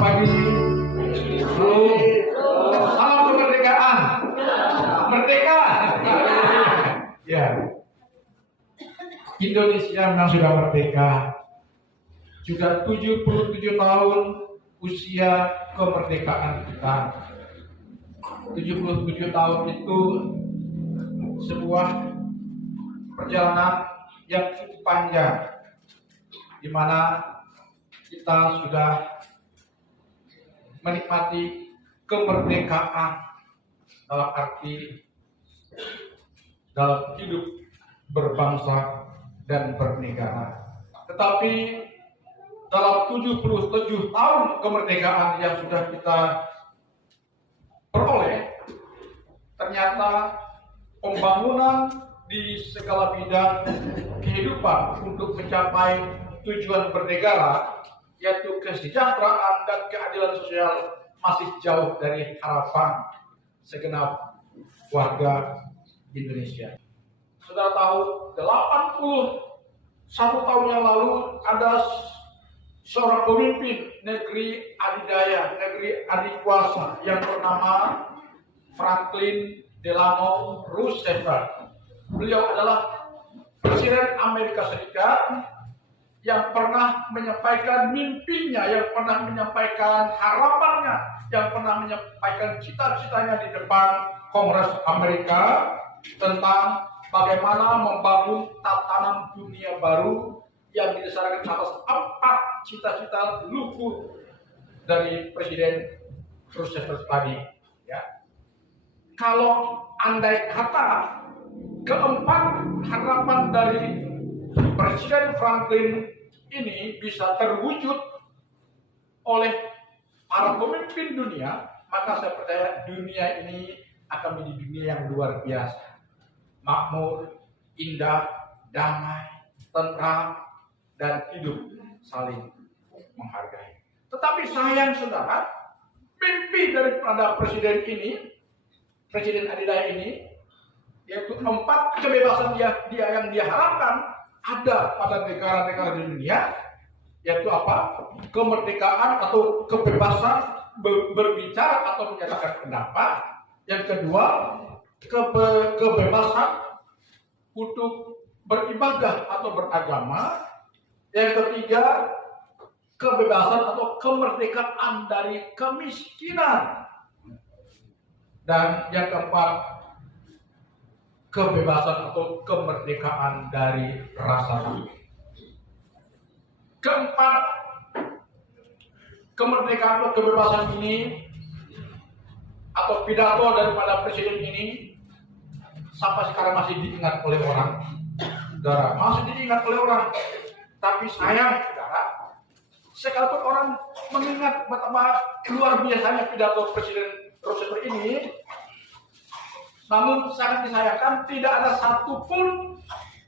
pagi. Belum. Salam kemerdekaan. Merdeka. Ya. Indonesia memang sudah merdeka. Sudah 77 tahun usia kemerdekaan kita. 77 tahun itu sebuah perjalanan yang cukup panjang, di mana kita sudah menikmati kemerdekaan dalam arti dalam hidup berbangsa dan bernegara. Tetapi dalam 77 tahun kemerdekaan yang sudah kita peroleh, ternyata pembangunan di segala bidang kehidupan untuk mencapai tujuan bernegara, yaitu kesejahteraan dan keadilan sosial, masih jauh dari harapan segenap warga Indonesia. Saudara tahu, 81 tahun yang lalu ada seorang pemimpin negeri adidaya, negeri adikuasa yang bernama Franklin Delano Roosevelt. Beliau adalah Presiden Amerika Serikat yang pernah menyampaikan mimpinya, yang pernah menyampaikan harapannya, yang pernah menyampaikan cita-citanya di depan Kongres Amerika tentang bagaimana membangun tatanan dunia baru yang didasarkan atas 4 cita-cita luhur dari Presiden Roosevelt tadi. Ya. Kalau andai kata keempat harapan dari Presiden Franklin ini bisa terwujud oleh para pemimpin dunia, maka saya percaya dunia ini akan menjadi dunia yang luar biasa, makmur, indah, damai, tentram, dan hidup saling menghargai. Tetapi sayang saudara, mimpi daripada presiden ini, presiden adidaya ini, yaitu 4 kebebasan yang dia harapkan ada pada negara-negara di dunia, yaitu apa? Kemerdekaan atau kebebasan berbicara atau menyatakan pendapat. Yang kedua, kebebasan untuk beribadah atau beragama. Yang ketiga, kebebasan atau kemerdekaan dari kemiskinan. Dan yang keempat, kebebasan atau kemerdekaan dari rasa takut. Keempat, kemerdekaan atau kebebasan ini atau pidato daripada presiden ini sampai sekarang masih diingat oleh orang. Saudara, masih diingat oleh orang. Tapi sayang, saudara, sekalipun orang mengingat betapa luar biasanya pidato Presiden Roosevelt ini, namun sangat disayangkan tidak ada satupun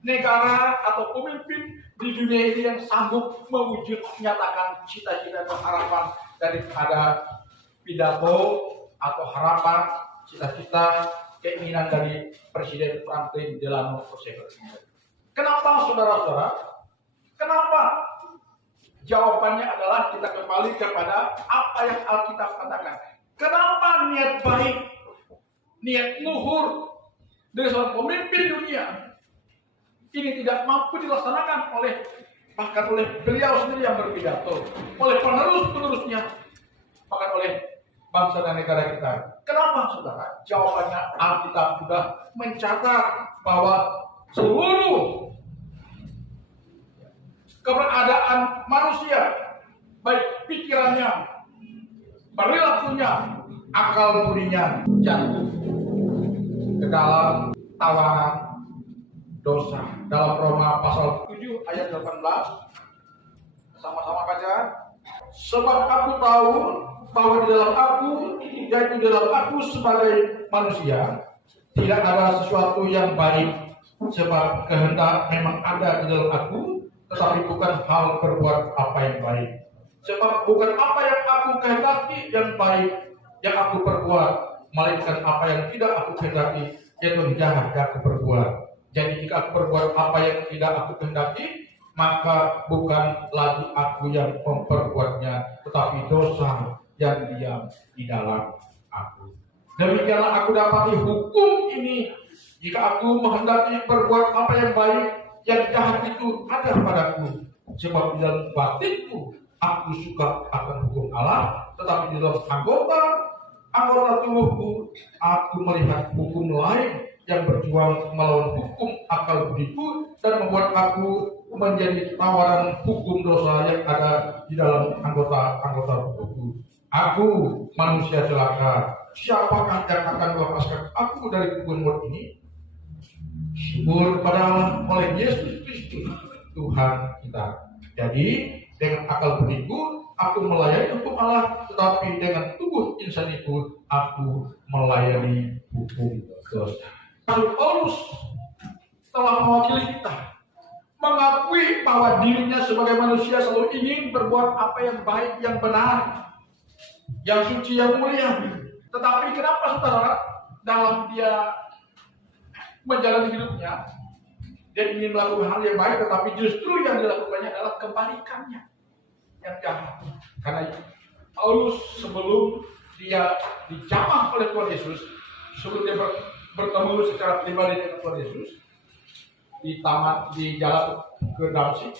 negara atau pemimpin di dunia ini yang sanggup menyatakan cita-cita dan harapan daripada pidato atau harapan, cita-cita, keinginan dari Presiden Franklin Delano Roosevelt. Kenapa saudara-saudara? Kenapa? Jawabannya adalah kita kembali kepada apa yang Alkitab katakan. Kenapa niat baik, niat luhur dari seorang pemimpin dunia ini tidak mampu dilaksanakan bahkan oleh beliau sendiri yang berpidato, oleh penerus-penerusnya, bahkan oleh bangsa dan negara kita. Kenapa, saudara? Jawabannya Alkitab sudah mencatat bahwa seluruh keberadaan manusia, baik pikirannya, perilakunya, akal budinya, jatuh ke dalam tawanan dosa. Dalam Roma pasal 7 ayat 18, sama-sama baca. Sebab aku tahu bahwa di dalam aku, yaitu di dalam aku sebagai manusia, tidak ada sesuatu yang baik, sebab kehendak memang ada di dalam aku, tetapi bukan hal berbuat apa yang baik. Sebab bukan apa yang aku kehendaki yang baik yang aku perbuat, melainkan apa yang tidak aku kehendaki, yaitu jahat yang aku perbuat. Jadi jika aku berbuat apa yang tidak aku kehendaki, maka bukan lagi aku yang memperbuatnya, tetapi dosa yang diam di dalam aku. Demikianlah aku dapati hukum ini, jika aku menghendaki berbuat apa yang baik, yang jahat itu ada padaku. Sebab di dalam batinku aku suka akan hukum Allah, tetapi di dalam anggota tubuhku aku melihat hukum lain yang berjuang melawan hukum akal budiku dan membuat aku menjadi tawaran hukum dosa yang ada di dalam anggota tubuhku. Aku manusia celaka, siapakah yang akan melepaskan aku dari hukum maut ini? Syukur kepada Allah oleh Yesus Kristus Tuhan kita. Jadi dengan akal budiku aku melayani hukum Allah, tetapi dengan tubuh insaniku aku melayani hukum dosa. Rasul Paulus telah mewakili kita, mengakui bahwa dirinya sebagai manusia selalu ingin berbuat apa yang baik, yang benar, yang suci, yang mulia. Tetapi kenapa saudara dalam dia menjalani hidupnya, dia ingin melakukan hal yang baik, tetapi justru yang dilakukannya adalah kebalikannya, yang jahat. Karena Paulus sebelum dia dijamah oleh Tuhan Yesus, sebelum dia bertemu secara pribadi dengan Tuhan Yesus di jalan ke Damsyik,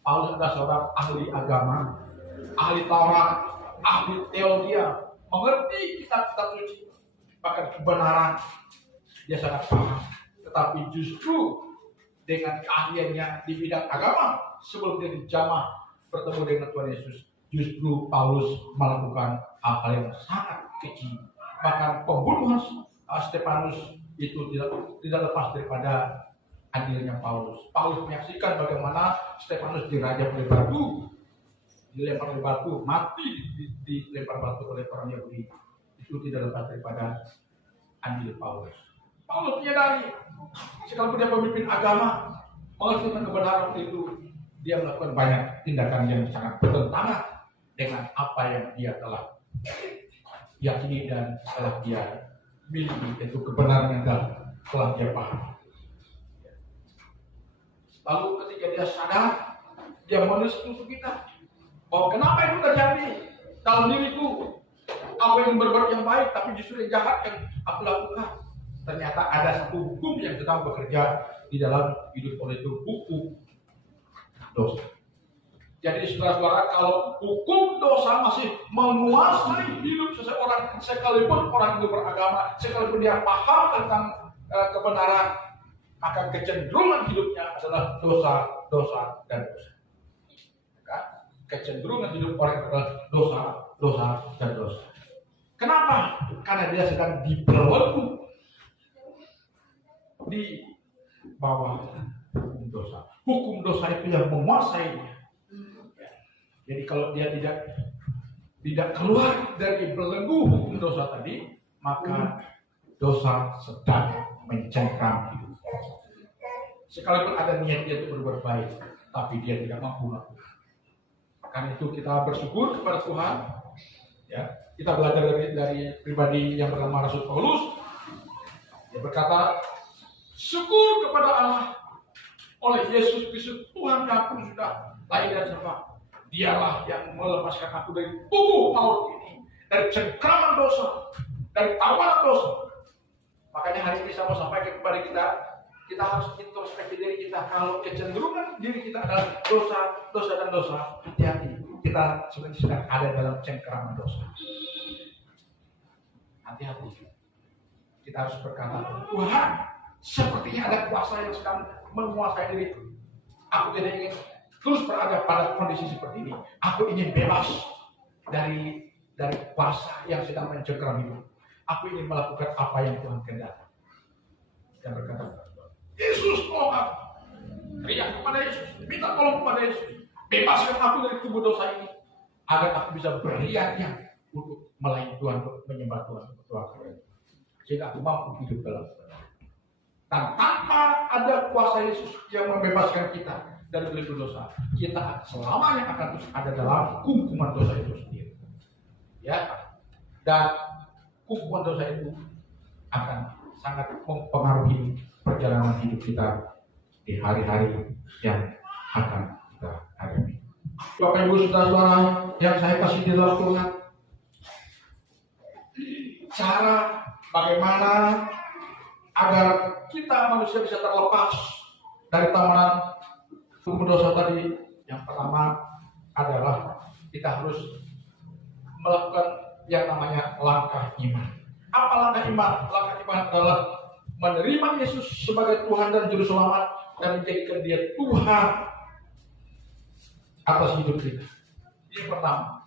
Paulus adalah seorang ahli agama, ahli Taurat, ahli teologi, mengerti kitab-kitab suci, bahkan kebenaran dia sangat paham. Tetapi justru dengan keahliannya di bidang agama, sebelum dia dijamah bertemu dengan Tuhan Yesus, justru Paulus melakukan hal-hal yang sangat keji. Bahkan pembunuhan Stefanus itu tidak lepas daripada andilnya Paulus. Paulus menyaksikan bagaimana Stefanus dirajam oleh batu, dilempar oleh batu, mati dilempar batu oleh orang Yahudi. Itu tidak lepas daripada andil Paulus. Paulus menyadari, sekalipun dia pemimpin agama, mengerti tentang kebenaran itu, dia melakukan banyak tindakan yang sangat bertentangan dengan apa yang dia telah yakini dan telah dia miliki, yaitu kebenaran yang telah dia paham. Lalu ketika dia sadar, dia menulis untuk kita bahwa kenapa itu terjadi dalam diriku. Aku ingin berbuat yang baik, tapi justru yang jahat yang aku lakukan. Ternyata ada satu hukum yang sedang bekerja di dalam hidup oleh itu, hukum dosa. Jadi saudara-saudara, kalau hukum dosa masih menguasai hidup seseorang, sekalipun orang itu beragama, sekalipun dia paham tentang kebenaran, maka kecenderungan hidupnya adalah dosa, dosa, dan dosa. Kecenderungan hidup orang adalah dosa, dosa, dan dosa. Kenapa? Karena dia sedang dibelenggu di bawah hukum dosa. Hukum dosa itu yang menguasainya. Jadi kalau dia tidak keluar dari belenggu hukum dosa tadi, maka dosa sedang mencengkram hidup. Sekalipun ada niat dia untuk berbuat baik, tapi dia tidak mampu melakukan. Karena itu kita bersyukur kepada Tuhan. Ya, kita belajar dari pribadi yang bernama Rasul Paulus. Dia berkata, syukur kepada Allah oleh Yesus Kristus Tuhan yang aku sudah lahir dan sembuh. Dialah yang melepaskan aku dari tubuh maut ini, dari cengkraman dosa, dari tawanan dosa. Makanya hari ini saya mau sampaikan kepada kita harus introspeksi diri kita. Kalau kecenderungan diri kita adalah dosa, dosa dan dosa, hati-hati. Kita sebenarnya sedang ada dalam cengkraman dosa. Hati-hati. Kita harus berkata, Tuhan, sepertinya ada kuasa yang sedang menguasai diriku. Aku tidak ingin terus berada pada kondisi seperti ini. Aku ingin bebas dari kuasa yang sedang mencengkram hidup. Aku ingin melakukan apa yang Tuhan kehendaki. Dan berkata, Yesus tolong aku. Teriak kepada Yesus, minta tolong kepada Yesus. Bebaskan aku dari tubuh dosa ini, agar aku bisa beriadah untuk melayani Tuhan, untuk menyembah Tuhan, untuk Tuhan. Sehingga aku mampu hidup dalam dan tanpa ada kuasa Yesus yang membebaskan kita dari belenggu dosa, kita selamanya akan terus ada dalam hukuman dosa itu sendiri. Ya, dan hukuman dosa itu akan sangat mempengaruhi perjalanan hidup kita di hari-hari yang akan kita hadapi. Bapak Ibu Saudara-saudara yang saya kasih di dalam Tuhan, cara bagaimana agar kita manusia bisa terlepas dari tamanan hukum dosa tadi, yang pertama adalah kita harus melakukan yang namanya langkah iman. Apa langkah iman? Langkah iman adalah menerima Yesus sebagai Tuhan dan Juru Selamat dan menjadikan Dia Tuhan atas hidup kita. Yang pertama,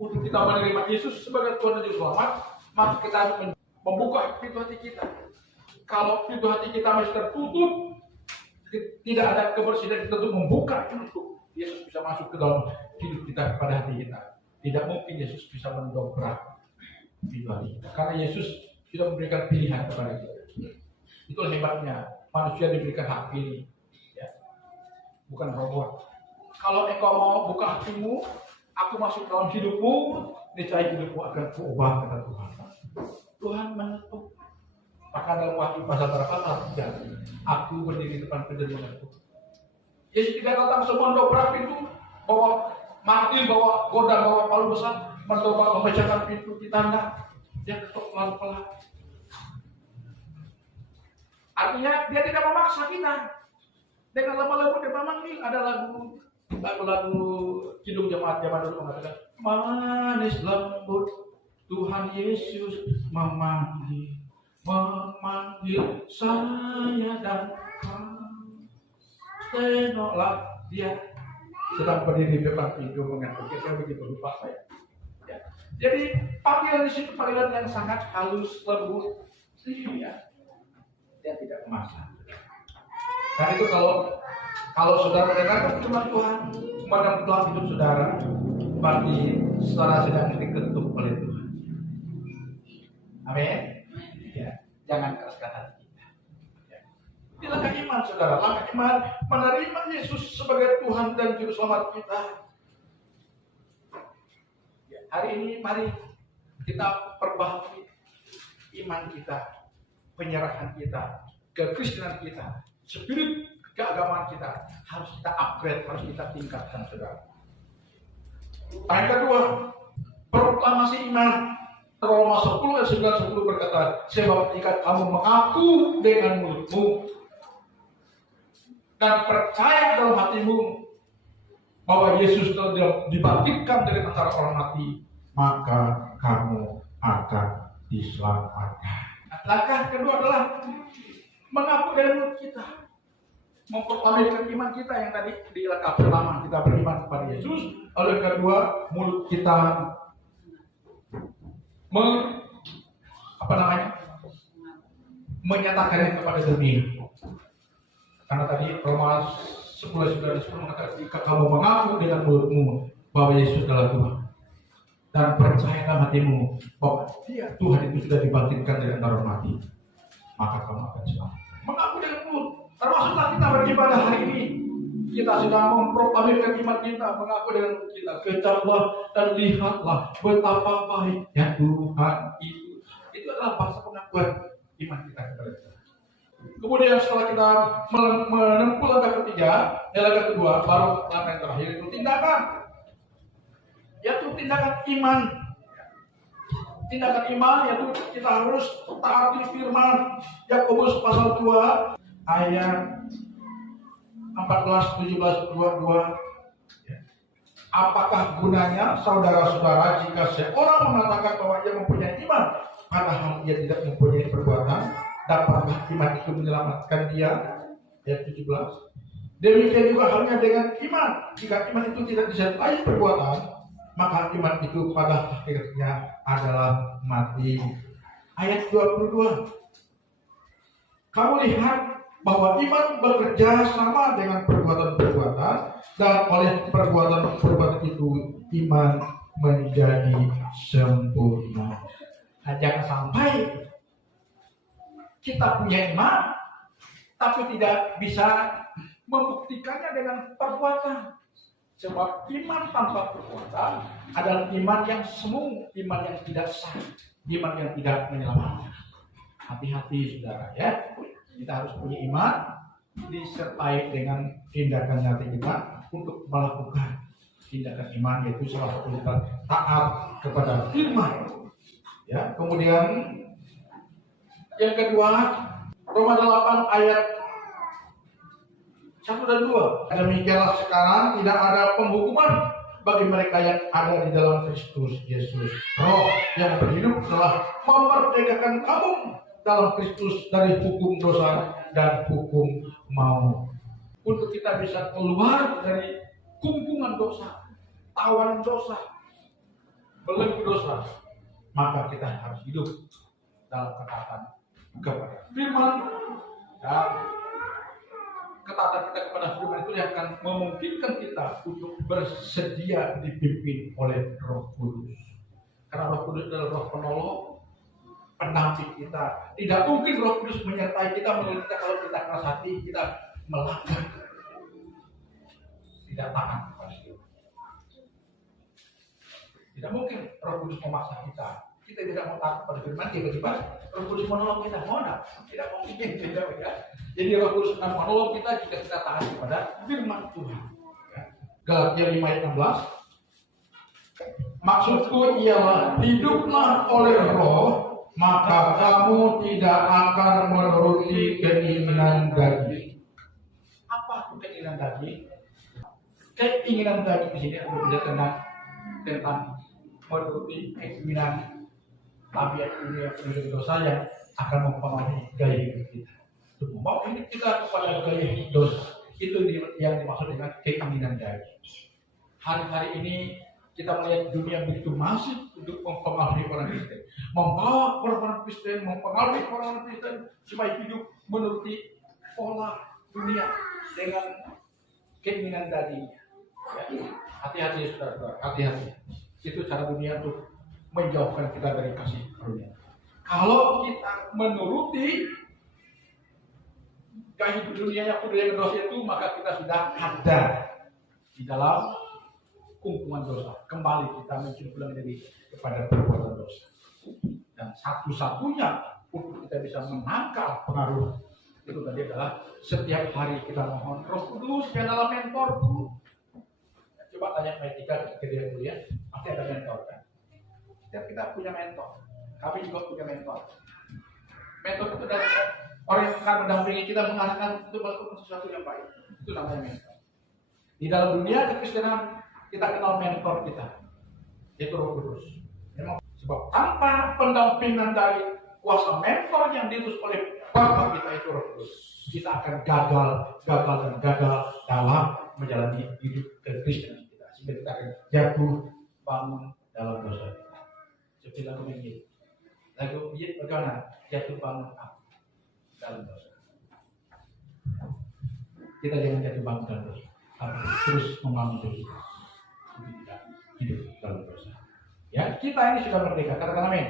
untuk kita menerima Yesus sebagai Tuhan dan Juru Selamat, maka kita harus membuka pintu hati kita. Kalau pintu hati kita masih tertutup, tidak ada kebersihan kita untuk membuka pintu, Yesus bisa masuk ke dalam hidup kita, kepada hati kita. Tidak mungkin Yesus bisa mendobrak pintu hati kita, karena Yesus sudah memberikan pilihan kepada kita. Itulah hebatnya manusia diberikan hak pilih, ya. Bukan robot. Kalau engkau mau buka hatimu, aku masuk dalam hidupmu, niscaya hidupmu akan berubah, kata Tuhan. Tuhan mengetuk. Maka dalam Wahyu pasal berapa? Aku berdiri depan pintu dan mengetuk. Yesus tidak datang semua dobrak pintu, bawa martil, bawa godam, bawa palu besar, mencoba memecahkan pintu kita. Enggak. Dia ketuk pelan-pelan. Artinya dia tidak memaksa kita. Dengan lama-lama dia memanggil. Ada lagu Kidung Jemaat zaman dulu mengatakan, manis lembut Tuhan Yesus memanggil saya dan kau. Tengoklah dia sedang berdiri di depan pintu mengetuk. Kita begitu lupa saya. Ya. Jadi panggilan di situ panggilan yang sangat halus, lembut, ya. Dia tidak memaksa. Karena itu kalau saudara mendengarkan firman Tuhan, pada dalam hidup saudara, berarti saudara sedang diketuk oleh Tuhan. Amin. Ya, jangan keraskan hati kita. Ya. Ini langkah iman, saudara. Langkah iman menerima Yesus sebagai Tuhan dan Juru Selamat kita. Ya, hari ini mari kita perbaharui iman kita, penyerahan kita, kekristenan kita, spirit keagamaan kita harus kita upgrade, harus kita tingkatkan, saudara. Yang kedua, proklamasi iman. Roma 10 ayat 9-10 berkata, sebab jika kamu mengaku dengan mulutmu dan percaya dalam hatimu bahwa Yesus telah dibangkitkan dari antara orang mati, maka kamu akan diselamatkan. Langkah kedua adalah mengaku dari mulut kita, memproklamirkan iman kita yang tadi di langkah pertama kita beriman kepada Yesus, lalu yang kedua mulut kita menyatakannya kepada dunia. Karena tadi Roma 10:9 mengatakan, jika kamu mengaku dengan mulutmu bahwa Yesus adalah Tuhan dan percaya dalam hatimu bahwa Dia Tuhan itu sudah dibangkitkan dari antara orang mati, maka kamu akan selamat. Mengaku dengan mulut, termasuklah kita beribadah hari ini. Kita sedang memproklamirkan iman kita, mengaku dengan mulut kita. Ketahuilah dan lihatlah betapa baiknya Tuhan itu. Itu adalah bahasa pengakuan iman kita kepada Tuhan. Kemudian setelah kita menempuh langkah ketiga, langkah kedua, baru langkah yang terakhir itu tindakan. Yaitu tindakan iman. Tindakan iman yaitu kita harus taati firman Yakobus pasal 2 ayat 14, 17, 22. Apakah gunanya saudara-saudara jika seorang mengatakan bahwa ia mempunyai iman, padahal ia tidak mempunyai perbuatan? Dapatkah iman itu menyelamatkan dia? Ayat 17. Demikian juga halnya dengan iman. Jika iman itu tidak disertai perbuatan, maka iman itu pada akhirnya adalah mati. Ayat 22. Kamu lihat bahwa iman bekerja sama dengan perbuatan-perbuatan, dan oleh perbuatan-perbuatan itu iman menjadi sempurna. Nah, jangan sampai kita punya iman tapi tidak bisa membuktikannya dengan perbuatan. Sebab iman tanpa perbuatan adalah iman yang semu, iman yang tidak sah, iman yang tidak menyelamatkan. Hati-hati, saudara, ya. Kita harus punya iman, disertai dengan tindakan hati kita untuk melakukan tindakan iman, yaitu salah satu tindakan taat kepada firman. Ya, kemudian yang kedua, Roma 8 ayat 1 dan 2. Demikianlah sekarang tidak ada penghukuman bagi mereka yang ada di dalam Kristus Yesus. Roh yang berhidup telah memerdekakan kamu dalam Kristus dari hukum dosa dan hukum maut. Untuk kita bisa keluar dari kumpungan dosa, tawanan dosa, belenggu dosa, maka kita harus hidup dalam ketaatan kepada firman. Dan ketaatan kita kepada firman itu yang akan memungkinkan kita untuk bersedia dipimpin oleh Roh Kudus. Karena Roh Kudus adalah Roh penolong, pendamping kita. Tidak mungkin Roh Kudus menyertai kita, menolong kita kalau kita keras hati, kita melanggar, tidak taat kepada Dia. Tidak mungkin Roh Kudus memaksa kita. Kita tidak mau taat kepada firman, tiba-tiba Roh Kudus menolong kita. Mau enggak? Tidak mungkin, tidak ya. Jadi Roh Kudus akan menolong kita jika kita taat kepada firman Tuhan. Galatia 5 ayat 16. Maksudku ialah hiduplah oleh Roh, maka kamu tidak akan menuruti keinginan daging. Apa itu keinginan daging? Keinginan daging di sini berbicara tentang menuruti keinginan tabiat dunia penduduk dosa yang akan mempengaruhi gaya hidup kita. Untuk membawa hidup kita kepada gaya hidup dosa, itu yang dimaksud dengan keinginan daging. Hari-hari ini kita melihat dunia begitu masif untuk mempengaruhi orang Kristen, membawa orang Kristen, mempengaruhi orang Kristen supaya hidup menuruti pola dunia dengan keinginan dagingnya. Ya, hati-hati saudara, hati-hati. Itu cara dunia untuk menjauhkan kita dari kasih karunia. Kalau kita menuruti gaya hidup dunia yang budaya dosa itu, maka kita sudah ada di dalam kumpulan dosa. Kembali kita mencemplung diri kepada perbuatan dosa. Dan satu-satunya untuk kita bisa menangkal pengaruh itu tadi adalah setiap hari kita mohon Roh Kudus yang adalah mentorku. Coba tanya mereka ketika dia kuliah, pasti ada mentor kan? Setiap kita punya mentor. Kami juga punya mentor. Mentor itu dari orang yang akan mendampingi kita, mengarahkan untuk melakukan sesuatu yang baik. Itu namanya mentor. Di dalam dunia kekristenan kita kenal mentor kita, yaitu Roh Kudus. Memang sebab tanpa pendampingan dari kuasa mentor yang diutus oleh Bapa kita itu Roh Kudus, kita akan gagal dalam menjalani hidup kekristenan kita. Sehingga kita akan jatuh bangun dalam dosa kita. Seperti lagu ini, lagu Yit bagaimana? Jatuh bangun dalam dosa. Kita jangan jatuh bangun dalam dosa, tapi terus membangun diri kita. Tidak hidup dalam dosa. Ya, kita ini sudah merdeka. Katakan amin.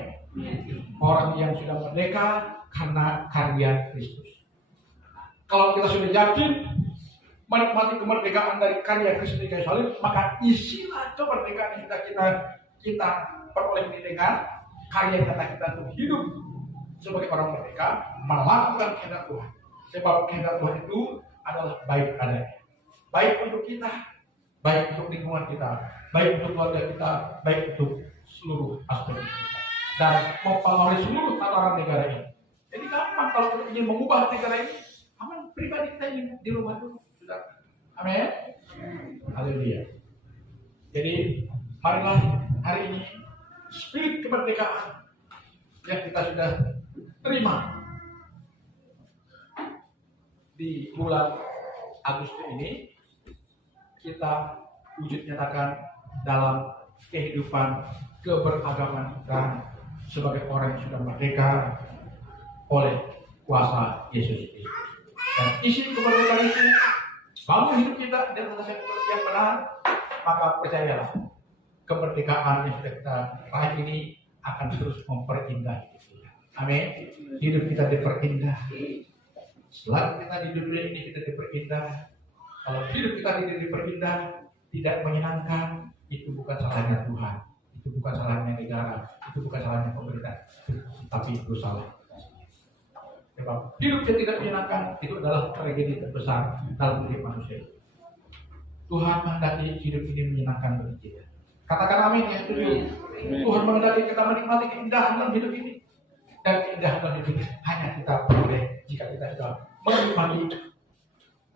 Orang yang sudah merdeka karena karya Kristus. Kalau kita sudah yakin menikmati kemerdekaan dari karya Kristus di kayu salib, maka isilah kemerdekaan yang kita peroleh ini dengan karya kita untuk hidup sebagai orang merdeka, melakukan kehendak Tuhan. Sebab kehendak Tuhan itu adalah baik adanya. Baik untuk kita, baik untuk lingkungan kita, baik untuk keluarga kita, baik untuk seluruh aspek kita, dan mempengaruhi seluruh tataran negara ini. Jadi gampang kalau kita ingin mengubah negara ini, aman pribadi kita ingin di rumah dulu, sudah. Amin. Haleluya. Jadi marilah hari ini spirit kemerdekaan yang kita sudah terima di bulan Agustus ini, kita wujud nyatakan dalam kehidupan keberagaman dan sebagai orang yang sudah merdeka oleh kuasa Yesus Kristus. Dan isi kemerdekaan itu bangun hidup kita dengan dasar yang benar, maka percayalah kemerdekaan yang sudah kita raih ini akan terus memperindah hidup kita. Amin. Hidup kita diperindah. Selagi kita di dunia ini kita diperindah. Kalau hidup kita tidak diperindah, tidak menyenangkan, itu bukan salahnya Tuhan, itu bukan salahnya negara, itu bukan salahnya pemerintah, tapi itu salah. Sebab hidup yang tidak menyenangkan itu adalah tragedi terbesar dalam hidup manusia. Tuhan menghendaki hidup ini menyenangkan bagi kita. Katakan amin ya, setuju. Tuhan menghendaki kita menikmati keindahan dalam hidup ini. Dan keindahan dalam hidup ini hanya kita boleh jika kita sudah menikmati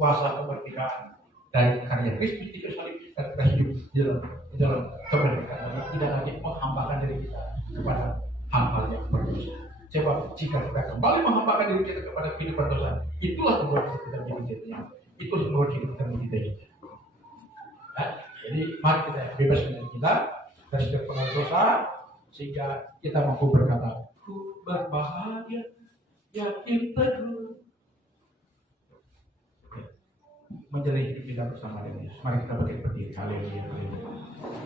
kuasa kemerdekaan dari karya Kristus di kayu salib, dan kita hidup di dalam kemerdekaan, tidak lagi menghambakan diri kita kepada hal-hal yang berdosa. Sebab jika kita kembali menghambakan diri kita kepada kehidupan dosa, itulah yang membuat kita menjadi jadinya. Itulah yang membuat kita menjadi jadinya. Jadi mari kita bebaskan diri kita dari setiap pengaruh dosa, sehingga kita mampu berkata, ku berbahagia, yakin teguh menjalani hidup kita bersama dengan Yesus. Mari kita berdiri. Haleluya.